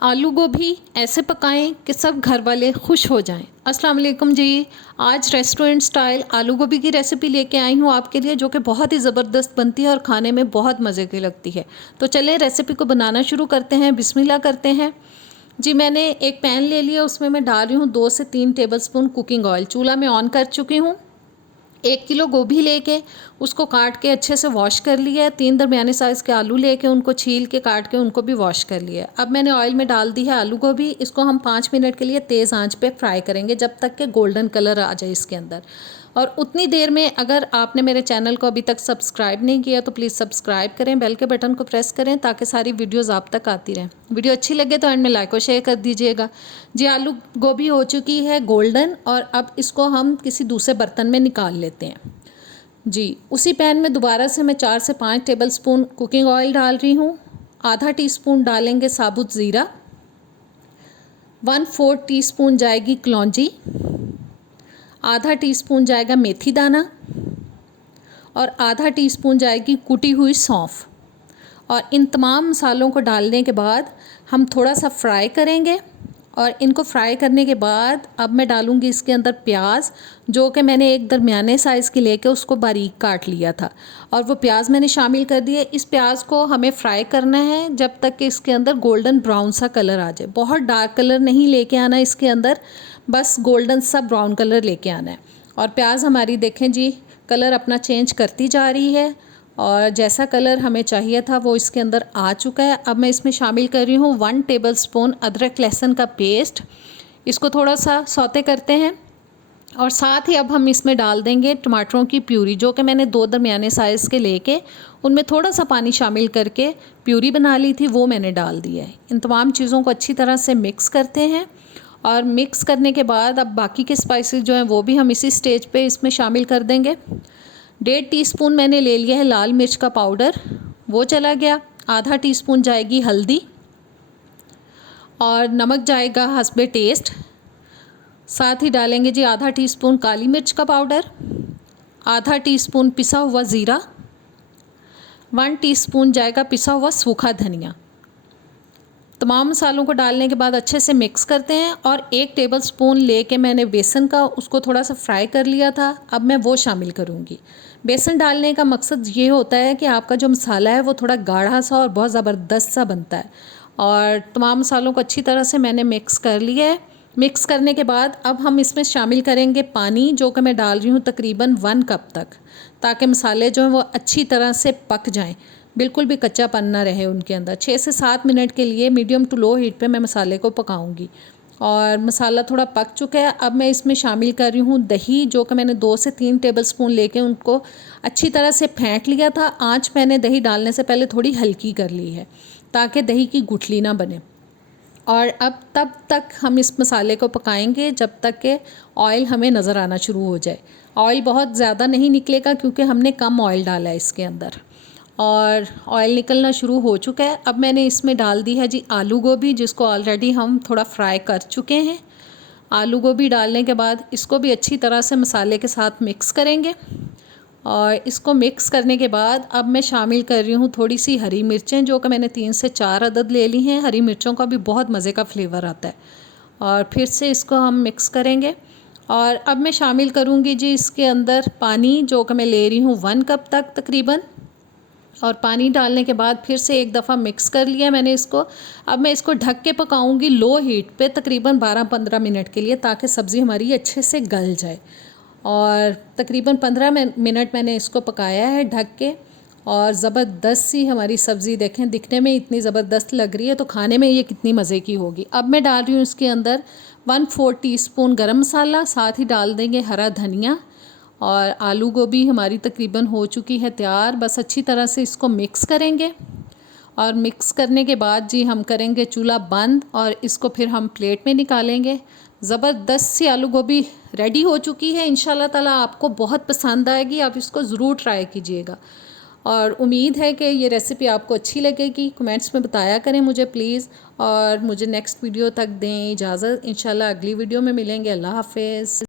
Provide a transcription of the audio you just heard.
आलू गोभी ऐसे पकाएं कि सब घर वाले खुश हो जाएं। अस्सलाम वालेकुम जी। आज रेस्टोरेंट स्टाइल आलू गोभी की रेसिपी लेके आई हूँ आपके लिए, जो कि बहुत ही ज़बरदस्त बनती है और खाने में बहुत मज़े की लगती है। तो चलें रेसिपी को बनाना शुरू करते हैं, बिस्मिल्लाह करते हैं। जी मैंने एक पैन ले लिया, उसमें मैं डाल रही हूँ 2 से 3 टेबलस्पून कुकिंग ऑयल। चूल्हा मैं ऑन कर चुकी हूँ। 1 किलो गोभी लेके उसको काट के अच्छे से वॉश कर लिया है। 3 दरमियाने साइज़ के आलू लेके उनको छील के काट के उनको भी वॉश कर लिया है। अब मैंने ऑयल में डाल दी है आलू गोभी। इसको हम 5 मिनट के लिए तेज़ आंच पे फ्राई करेंगे जब तक कि गोल्डन कलर आ जाए इसके अंदर। और उतनी देर में अगर आपने मेरे चैनल को अभी तक सब्सक्राइब नहीं किया तो प्लीज़ सब्सक्राइब करें, बेल के बटन को प्रेस करें ताकि सारी वीडियोज़ आप तक आती रहें। वीडियो अच्छी लगे तो एंड में लाइक और शेयर कर दीजिएगा। जी आलू गोभी हो चुकी है गोल्डन, और अब इसको हम किसी दूसरे बर्तन में निकाल लेते हैं। जी उसी पैन में दोबारा से मैं 4 से 5 टेबलस्पून कुकिंग ऑयल डाल रही हूँ। आधा टीस्पून डालेंगे साबुत ज़ीरा, 1/4 टीस्पून जाएगी कलौंजी, आधा टीस्पून जाएगा मेथी दाना और आधा टीस्पून जाएगी कुटी हुई सौंफ। और इन तमाम मसालों को डालने के बाद हम थोड़ा सा फ्राई करेंगे। और इनको फ्राई करने के बाद अब मैं डालूँगी इसके अंदर प्याज, जो कि मैंने एक दरमियाने साइज़ के लेके उसको बारीक काट लिया था, और वो प्याज मैंने शामिल कर दिए। इस प्याज को हमें फ्राई करना है जब तक कि इसके अंदर गोल्डन ब्राउन सा कलर आ जाए। बहुत डार्क कलर नहीं लेके आना इसके अंदर, बस गोल्डन सा ब्राउन कलर लेके आना है। और प्याज हमारी देखें जी कलर अपना चेंज करती जा रही है, और जैसा कलर हमें चाहिए था वो इसके अंदर आ चुका है। अब मैं इसमें शामिल कर रही हूँ 1 टेबलस्पून अदरक लहसुन का पेस्ट। इसको थोड़ा सा सौते करते हैं, और साथ ही अब हम इसमें डाल देंगे टमाटरों की प्यूरी, जो कि मैंने 2 दरमियाने साइज़ के लेके उनमें थोड़ा सा पानी शामिल करके प्यूरी बना ली थी, वो मैंने डाल दिया है। इन तमाम चीज़ों को अच्छी तरह से मिक्स करते हैं, और मिक्स करने के बाद अब बाकी के स्पाइसेस जो हैं वो भी हम इसी स्टेज पे इसमें शामिल कर देंगे। 1.5 टीस्पून मैंने ले लिया है लाल मिर्च का पाउडर, वो चला गया। आधा टीस्पून जाएगी हल्दी, और नमक जाएगा हस्बे टेस्ट। साथ ही डालेंगे जी आधा टीस्पून काली मिर्च का पाउडर, आधा टीस्पून पिसा हुआ ज़ीरा, 1 टीस्पून जाएगा पिसा हुआ सूखा धनिया। तमाम मसालों को डालने के बाद अच्छे से मिक्स करते हैं, और 1 टेबलस्पून लेके मैंने बेसन का उसको थोड़ा सा फ्राई कर लिया था, अब मैं वो शामिल करूँगी। बेसन डालने का मकसद ये होता है कि आपका जो मसाला है वो थोड़ा गाढ़ा सा और बहुत ज़बरदस्त सा बनता है। और तमाम मसालों को अच्छी तरह से मैंने मिक्स कर लिया है। मिक्स करने के बाद अब हम इसमें शामिल करेंगे पानी, जो कि मैं डाल रही हूँ तकरीबन 1 कप तक, ताकि मसाले जो हैं वो अच्छी तरह से पक जाएँ, बिल्कुल भी कच्चापन ना रहे उनके अंदर। 6 से 7 मिनट के लिए मीडियम टू लो हीट पे मैं मसाले को पकाऊंगी। और मसाला थोड़ा पक चुका है। अब मैं इसमें शामिल कर रही हूँ दही, जो कि मैंने 2 से 3 टेबलस्पून लेके उनको अच्छी तरह से फेंट लिया था। आँच मैंने दही डालने से पहले थोड़ी हल्की कर ली है ताकि दही की गुठली ना बने। और अब तब तक हम इस मसाले को पकाएंगे जब तक कि ऑयल हमें नज़र आना शुरू हो जाए। ऑयल बहुत ज़्यादा नहीं निकलेगा क्योंकि हमने कम ऑयल डाला है इसके अंदर, और ऑयल निकलना शुरू हो चुका है। अब मैंने इसमें डाल दी है जी आलू गोभी, जिसको ऑलरेडी हम थोड़ा फ्राई कर चुके हैं। आलू गोभी डालने के बाद इसको भी अच्छी तरह से मसाले के साथ मिक्स करेंगे, और इसको मिक्स करने के बाद अब मैं शामिल कर रही हूँ थोड़ी सी हरी मिर्चें, जो कि मैंने 3 से 4 अदद ले ली हैं। हरी मिर्चों का भी बहुत मज़े का फ्लेवर आता है। और फिर से इसको हम मिक्स करेंगे, और अब मैं शामिल करूँगी जी इसके अंदर पानी, जो कि मैं ले रही हूँ 1 कप तक तकरीबन। और पानी डालने के बाद फिर से एक दफ़ा मिक्स कर लिया मैंने इसको। अब मैं इसको ढक के पकाऊंगी लो हीट पे तकरीबन 12-15 मिनट के लिए, ताकि सब्ज़ी हमारी अच्छे से गल जाए। और तकरीबन 15 मिनट मैंने इसको पकाया है ढक के, और ज़बरदस्त सी हमारी सब्ज़ी देखें, दिखने में इतनी ज़बरदस्त लग रही है तो खाने में ये कितनी मज़े की होगी। अब मैं डाल रही हूँ इसके अंदर 1/4 टीस्पून गरम मसाला, साथ ही डाल देंगे हरा धनिया। और आलू गोभी हमारी तकरीबन हो चुकी है तैयार। बस अच्छी तरह से इसको मिक्स करेंगे, और मिक्स करने के बाद जी हम करेंगे चूल्हा बंद, और इसको फिर हम प्लेट में निकालेंगे। ज़बरदस्त सी आलू गोभी रेडी हो चुकी है। इंशाल्लाह ताला आपको बहुत पसंद आएगी, आप इसको ज़रूर ट्राई कीजिएगा। और उम्मीद है कि ये रेसिपी आपको अच्छी लगेगी। कमेंट्स में बताया करें मुझे प्लीज़, और मुझे नेक्स्ट वीडियो तक दें इजाज़त। इंशाल्लाह अगली वीडियो में मिलेंगे। अल्लाह हाफ़िज़।